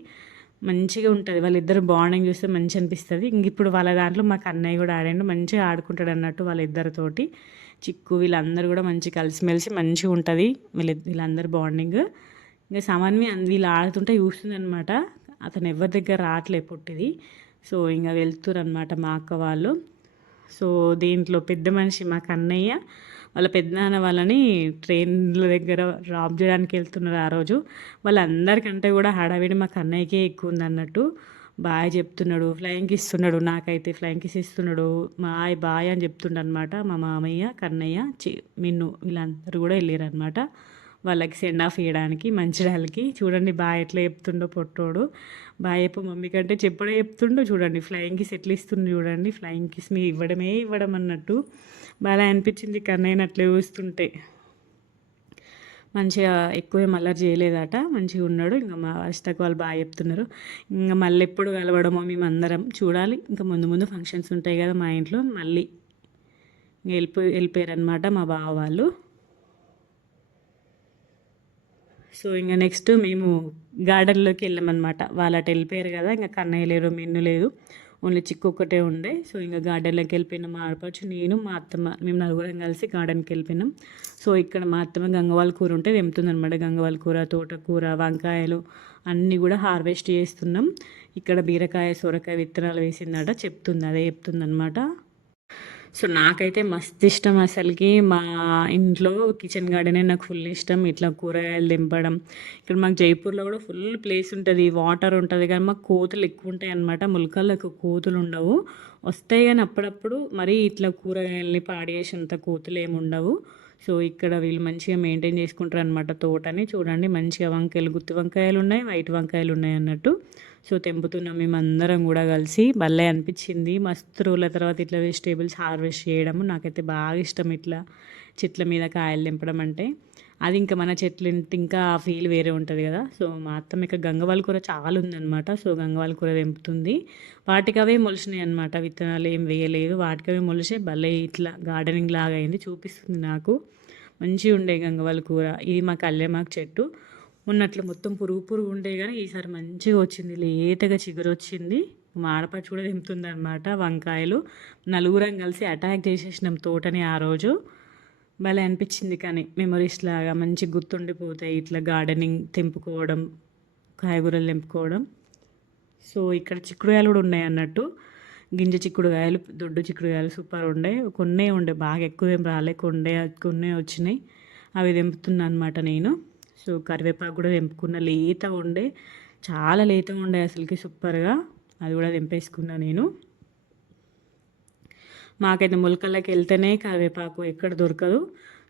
మంచిగా ఉంటుంది, వాళ్ళిద్దరు బాండింగ్ చూస్తే మంచి అనిపిస్తుంది. ఇంక ఇప్పుడు వాళ్ళ దాంట్లో మా కన్నయ్య కూడా ఆడండు, మంచిగా ఆడుకుంటాడు అన్నట్టు వాళ్ళిద్దరితోటి. చిక్కు వీళ్ళందరూ కూడా మంచి కలిసిమెలిసి మంచిగా ఉంటుంది వీళ్ళందరూ బాండింగ్. ఇంకా సమన్వి వీళ్ళు ఆడుతుంటే చూస్తుంది అనమాట. అతను ఎవరి దగ్గర రావట్లే పొట్టిది. సో ఇంకా వెళ్తురు అనమాట మా అక్క వాళ్ళు. సో దీంట్లో పెద్ద మనిషి మా కన్నయ్య వాళ్ళ పెద్దనాన్న వాళ్ళని ట్రైన్ల దగ్గర డ్రాప్ చేయడానికి వెళ్తున్నారు ఆ రోజు. వాళ్ళందరికంటే కూడా హడావిడి మా కన్నయ్యకే ఎక్కువ ఉంది అన్నట్టు. బాయ్ చెప్తున్నాడు, ఫ్లయింగ్ ఇస్తున్నాడు, నాకైతే ఫ్లయింగ్ కిస్ ఇస్తున్నాడు, బాయ్ అని చెప్తుండ అనమాట. మా మామయ్య, కన్నయ్య, మిన్ను వీళ్ళందరూ కూడా వెళ్ళారు అనమాట వాళ్ళకి సెండ్ ఆఫ్ ఇవ్వడానికి మంచిర్యాలకి. చూడండి బాయ్ ఎట్లా చెప్తుండో పొట్టోడు. బాయ్ చెప్పు మమ్మీ కంటే చెప్పుడే చెప్తుండో. చూడండి ఫ్లయింగ్ కిస్ ఎట్లా ఇస్తుండో చూడండి. ఫ్లయింగ్ కిస్ మీ ఇవ్వడం అన్నట్టు బాగా అనిపించింది కన్నయ్యని అట్లా చూస్తుంటే. మంచిగా ఎక్కువ అల్లరి చేయలేదట, మంచిగా ఉన్నాడు. ఇంకా మా అష్టకు వాళ్ళు బాగా చెప్తున్నారు. ఇంకా మళ్ళీ ఎప్పుడు కలవడమో మేమందరం చూడాలి. ఇంకా ముందు ఫంక్షన్స్ ఉంటాయి కదా మా ఇంట్లో, మళ్ళీ వెళ్ళిపోయారనమాట మా బావ వాళ్ళు. సో ఇంకా నెక్స్ట్ మేము గార్డెన్లోకి వెళ్ళామన్నమాట. వాళ్ళు అటు వెళ్ళిపోయారు కదా, ఇంకా కన్నయ్య లేరు, మిన్ను లేదు, ఓన్లీ చిక్కు ఒక్కటే ఉండే. సో ఇంకా గార్డెన్లోకి వెళ్ళిపోయినాం. మా ఆడపడుచు, నేను, మా అత్తమ్మ, మేము నలుగురం కలిసి గార్డెన్కి వెళ్ళిపోయినాం. సో ఇక్కడ మా అత్తమ్మ గంగవాళ్ళ కూర ఉంటే తెంపుతుందనమాట. గంగవాళ్ళ కూర, తోటకూర, వంకాయలు అన్నీ కూడా హార్వెస్ట్ చేస్తున్నాం. ఇక్కడ బీరకాయ, సొరకాయ విత్తనాలు వేసిందట, అదే చెప్తుందనమాట. సో నాకైతే మస్తు ఇష్టం అసలుకి. మా ఇంట్లో కిచెన్ గార్డెనే నాకు ఫుల్ ఇష్టం. ఇట్లా కూరగాయలు దింపడం. ఇక్కడ మాకు జైపూర్లో కూడా ఫుల్ ప్లేస్ ఉంటుంది, వాటర్ ఉంటుంది, కానీ మాకు కోతులు ఎక్కువ ఉంటాయి అన్నమాట. ములకల్లకు కోతులు ఉండవు, వస్తాయి కానీ అప్పుడప్పుడు. మరీ ఇట్లా కూరగాయలని పాడేసేంత కోతులు ఏమి ఉండవు. సో ఇక్కడ వీళ్ళు మంచిగా మెయింటైన్ చేసుకుంటారు అనమాట తోటని. చూడండి మంచిగా వంకాయలు, గుత్తి వంకాయలు ఉన్నాయి, వైట్ వంకాయలు ఉన్నాయి అన్నట్టు. సో తెంపుతున్నాం మేమందరం కూడా కలిసి. భలే అనిపించింది, మస్తు రోజుల తర్వాత ఇట్లా వెజిటేబుల్స్ హార్వెస్ట్ చేయడము. నాకైతే బాగా ఇష్టం ఇట్లా చెట్ల మీద కాయలు తెంపడం అంటే. అది ఇంకా మన చెట్లు ఇంకా ఆ ఫీల్ వేరే ఉంటుంది కదా. సో మా అత్తమ్మ ఇక్కడ గంగవాళ్ళ కూర చాలా ఉందన్నమాట. సో గంగవాళ్ళ కూర తెంపుతుంది. వాటికి అవే మొలిచినాయి అనమాట, విత్తనాలు ఏం వేయలేదు, వాటికవే మొలిచే భలే ఇట్లా గార్డెనింగ్ లాగా అయింది. చూపిస్తుంది నాకు. మంచిగా ఉండే గంగవాళ్ళ కూర. ఇది మా కళ్యామాకు చెట్టు. ఉన్నట్లు మొత్తం పురుగు ఉండే కానీ ఈసారి మంచిగా వచ్చింది, లేతగా చిగురు వచ్చింది. మా ఆడపడుచు కూడా తెంపుతుందనమాట వంకాయలు. నలుగురం కలిసి అటాక్ చేసేసినాం తోటని ఆ రోజు. భలే అనిపించింది కానీ మెమరీస్ లాగా మంచి గుర్తుండిపోతాయి ఇట్లా గార్డెనింగ్ తెంపుకోవడం, కాయగూరలు తెంపుకోవడం. సో ఇక్కడ చిక్కుడుకాయలు కూడా ఉన్నాయి అన్నట్టు. గింజ చిక్కుడుకాయలు, దొడ్డు చిక్కుడుకాయలు సూపర్ ఉండే. కొన్నే ఉండే, బాగా ఎక్కువ ఏం రాలే, కొన్నే వచ్చినాయి. అవి తెంపుతున్నా అనమాట నేను. సో కరివేపాకు కూడా తెంపుకున్న, లేతగా ఉండే, చాలా లేతగా ఉండే అసలుకి సూపర్గా. అది కూడా తెంపేసుకున్నా నేను. మాకైతే మొలకల్లోకి వెళ్తేనే కరివేపాకు ఎక్కడ దొరకదు.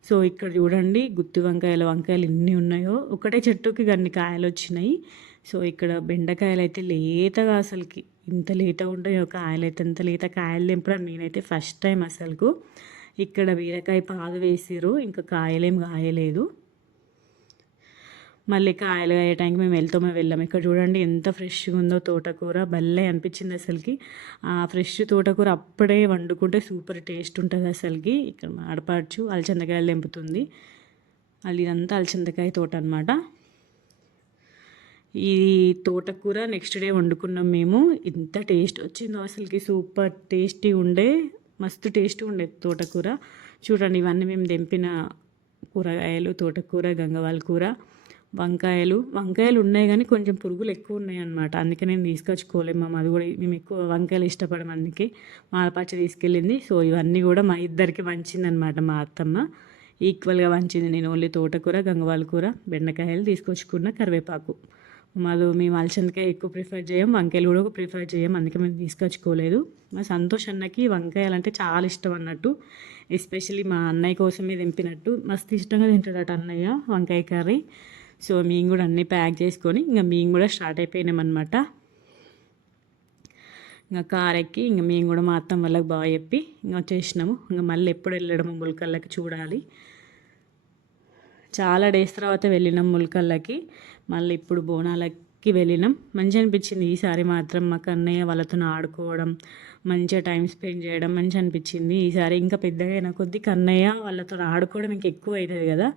సో ఇక్కడ చూడండి గుత్తి వంకాయలు ఎన్ని ఉన్నాయో, ఒకటే చెట్టుకి అన్ని కాయలు వచ్చినాయి. సో ఇక్కడ బెండకాయలు అయితే లేతగా, అసలుకి ఇంత లేతగా ఉంటాయో కాయలు అయితే, అంత లేత కాయలు తెంపడం నేనైతే ఫస్ట్ టైం అసలుకు. ఇక్కడ బీరకాయ పాదు వేసిర్రు, ఇంకా కాయలేం కాయలేదు. మళ్ళీ కాయలు కాయే టైంకి మేము వెళ్ళాము. ఇక్కడ చూడండి ఎంత ఫ్రెష్గా ఉందో తోటకూర, భలే అనిపించింది అసలుకి. ఆ ఫ్రెష్ తోటకూర అప్పుడే వండుకుంటే సూపర్ టేస్ట్ ఉంటుంది అసలుకి. ఇక్కడ ఆడపడుచు అలచందకాయలు తెంపుతుంది. ఇదంతా అలచందకాయ తోట అనమాట. ఈ తోటకూర నెక్స్ట్ డే వండుకున్నాం మేము. ఎంత టేస్ట్ వచ్చిందో అసలుకి, సూపర్ టేస్టీ ఉండే, మస్తు టేస్టీ ఉండే తోటకూర. చూడండి ఇవన్నీ మేము తెంపిన కూరగాయలు, తోటకూర, గంగవాల్ కూర, వంకాయలు ఉన్నాయి కానీ కొంచెం పురుగులు ఎక్కువ ఉన్నాయి అనమాట. అందుకే నేను తీసుకొచ్చుకోలేము. అది కూడా మేము ఎక్కువ వంకాయలు ఇష్టపడము, అందుకే మా ఆడపడుచు తీసుకెళ్ళింది. సో ఇవన్నీ కూడా మా ఇద్దరికి వంచిందనమాట మా అత్తమ్మ. ఈక్వల్గా వంచింది. నేను ఓన్లీ తోటకూర, గంగవాల్ కూర, బెండకాయలు తీసుకొచ్చుకున్న, కరివేపాకు. మేము అలచందకాయ ఎక్కువ ప్రిఫర్ చేయం, వంకాయలు కూడా ప్రిఫర్ చేయం, అందుకే మేము తీసుకొచ్చుకోలేదు. మా సంతోష్ అన్నకి వంకాయలు అంటే చాలా ఇష్టం అన్నట్టు. ఎస్పెషల్లీ మా అన్నయ్య కోసమే తెంపినట్టు, మస్తు ఇష్టంగా తింటాడట అన్నయ్య వంకాయ కర్రీ. సో మేము కూడా అన్నీ ప్యాక్ చేసుకొని ఇంకా మేము కూడా స్టార్ట్ అయిపోయినామన్నమాట. ఇంకా కార్ ఎక్కి ఇంకా మేము కూడా మా అత్తమ్మ వాళ్ళకి బాగా చెప్పి ఇంకా వచ్చేసినాము. ఇంకా మళ్ళీ ఎప్పుడు వెళ్ళడము ములకళ్ళకి చూడాలి. చాలా డేస్ తర్వాత వెళ్ళినాం ములకళ్ళకి. మళ్ళీ ఇప్పుడు బోనాలకి వెళ్ళినాం. మంచిగా అనిపించింది ఈసారి మాత్రం. మా కన్నయ్య వాళ్ళతో ఆడుకోవడం, మంచిగా టైం స్పెండ్ చేయడం మంచిగా అనిపించింది. ఈసారి ఇంకా పెద్దగా అయిన కొద్దీ కన్నయ్య వాళ్ళతో ఆడుకోవడం ఇంకా ఎక్కువ అవుతుంది కదా.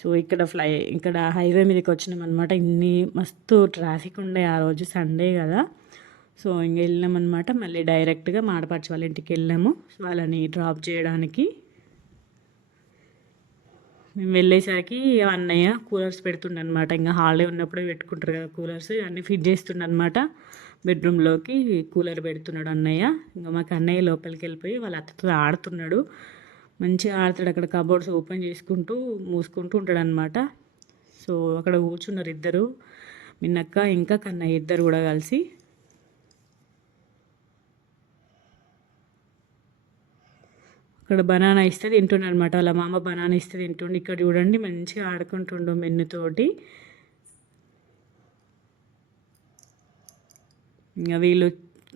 సో ఇక్కడ హైవే మీదకి వచ్చినాం అనమాట. మస్తు ట్రాఫిక్ ఉండే ఆ రోజు, సండే కదా. సో ఇంక వెళ్ళినాం అనమాట. మళ్ళీ డైరెక్ట్గా మా ఆడపడుచు వాళ్ళ ఇంటికి వెళ్ళాము వాళ్ళని డ్రాప్ చేయడానికి. మేము వెళ్ళేసరికి అన్నయ్య కూలర్స్ పెడుతుండనమాట. ఇంకా హాలిడే ఉన్నప్పుడే పెట్టుకుంటారు కదా కూలర్స్, అన్నీ ఫిట్ చేస్తుండనమాట. బెడ్రూమ్లోకి కూలర్ పెడుతున్నాడు అన్నయ్య. ఇంకా మాకు అన్నయ్య లోపలికి వెళ్ళిపోయి వాళ్ళ అత్తతో ఆడుతున్నాడు. మంచిగా ఆడుతాడు. అక్కడ కబోర్డ్స్ ఓపెన్ చేసుకుంటూ మూసుకుంటూ ఉంటాడు అనమాట. సో అక్కడ కూర్చున్నారు ఇద్దరు, మిన్నక్క ఇంకా కన్నయ్య, ఇద్దరు కూడా కలిసి. అక్కడ బనానా ఇస్తే తింటుండే అనమాట. వాళ్ళ మామ బనానా ఇస్తే తింటుండే. ఇక్కడ చూడండి మంచిగా ఆడుకుంటుండు మెన్నుతోటి. ఇంకా వీళ్ళు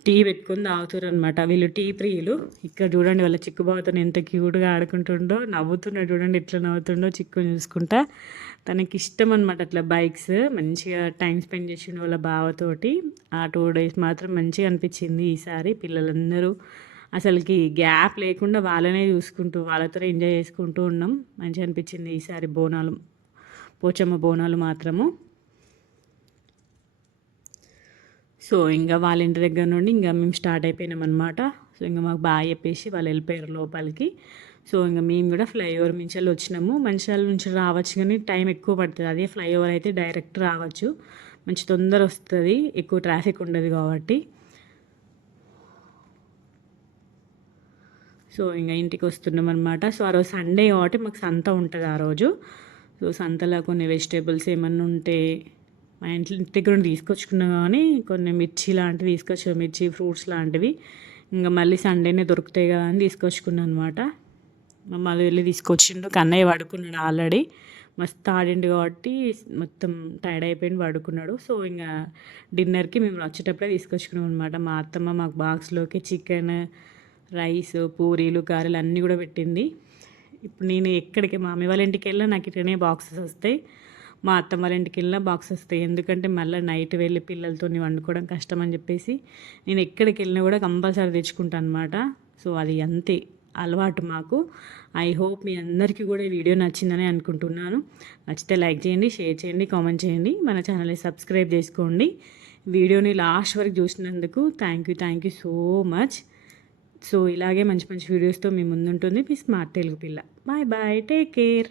టీ పెట్టుకొని తాగుతారు అనమాట. వీళ్ళు టీ ప్రియులు. ఇక్కడ చూడండి వాళ్ళ చిక్కుబాబుతో ఎంత క్యూట్గా ఆడుకుంటుండో, నవ్వుతున్నాడు చూడండి ఎట్లా నవ్వుతుండో చిక్కుని చూసుకుంటా. తనకి ఇష్టం అనమాట అట్లా బైక్స్. మంచిగా టైం స్పెండ్ చేసిండు వాళ్ళ బావతోటి. ఆ 2 days మాత్రం మంచిగా అనిపించింది ఈసారి. పిల్లలందరూ అసలుకి గ్యాప్ లేకుండా వాళ్ళనే చూసుకుంటూ వాళ్ళతో ఎంజాయ్ చేసుకుంటూ ఉన్నాం. మంచిగా అనిపించింది ఈసారి పోచమ్మ బోనాలు మాత్రము. సో ఇంకా వాళ్ళ ఇంటి దగ్గర నుండి ఇంకా మేము స్టార్ట్ అయిపోయినాం అనమాట. సో ఇంకా మాకు బాగా చెప్పేసి వాళ్ళు వెళ్ళిపోయారు లోపలికి. సో ఇంకా మేము కూడా ఫ్లైఓవర్ నుంచి వచ్చినాము. మంచిర్యాల నుంచి రావచ్చు కానీ టైం ఎక్కువ పడుతుంది. అదే ఫ్లైఓవర్ అయితే డైరెక్ట్ రావచ్చు, మంచి తొందర వస్తుంది, ఎక్కువ ట్రాఫిక్ ఉండదు కాబట్టి. సో ఇంకా ఇంటికి వస్తున్నాం అనమాట. సో ఆ రోజు సండే కాబట్టి మాకు సంత ఉంటుంది ఆ రోజు. సో సంతలో కొన్ని వెజిటేబుల్స్ ఏమన్నా ఉంటే మా ఇంటి దగ్గర నుండి తీసుకొచ్చుకున్నా కానీ కొన్ని మిర్చి లాంటివి తీసుకొచ్చాము, మిర్చి ఫ్రూట్స్ లాంటివి. ఇంకా మళ్ళీ సండేనే దొరుకుతాయి కదా అని తీసుకొచ్చుకున్నాను అనమాట. మళ్ళీ వెళ్ళి తీసుకొచ్చిండు. కన్నయ్య పడుకున్నాడు ఆల్రెడీ, మస్తు ఆడిండు కాబట్టి మొత్తం టైర్డ్ అయిపోయింది, పడుకున్నాడు. సో ఇంకా డిన్నర్కి మేము వచ్చేటప్పుడే తీసుకొచ్చుకున్నాం అనమాట. మా అత్తమ్మ మాకు బాక్స్లోకి చికెన్, రైస్, పూరీలు, గారెలు అన్నీ కూడా పెట్టింది. ఇప్పుడు నేను ఎక్కడికి మా అమ్మ వాళ్ళ ఇంటికి వెళ్ళినా నాకు ఇట్లనే బాక్సెస్ వస్తాయి, మా అత్తమ్మ వాళ్ళ ఇంటికి వెళ్ళినా బాక్స్ వస్తాయి. ఎందుకంటే మళ్ళీ నైట్ వెళ్ళి పిల్లలతో వండుకోవడం కష్టం అని చెప్పేసి నేను ఎక్కడికి వెళ్ళినా కూడా కంపల్సరీ తెచ్చుకుంటాను అనమాట. సో అది అంతే అలవాటు మాకు. ఐ హోప్ మీ అందరికీ కూడా ఈ వీడియో నచ్చిందని అనుకుంటున్నాను. నచ్చితే లైక్ చేయండి, షేర్ చేయండి, కామెంట్ చేయండి, మన ఛానల్ని సబ్స్క్రైబ్ చేసుకోండి. వీడియోని లాస్ట్ వరకు చూసినందుకు thank you so much. So ఇలాగే మంచి మంచి వీడియోస్తో మీ ముందుంటుంది మీ స్మార్ట్ తెలుగు పిల్ల. Bye bye, take care.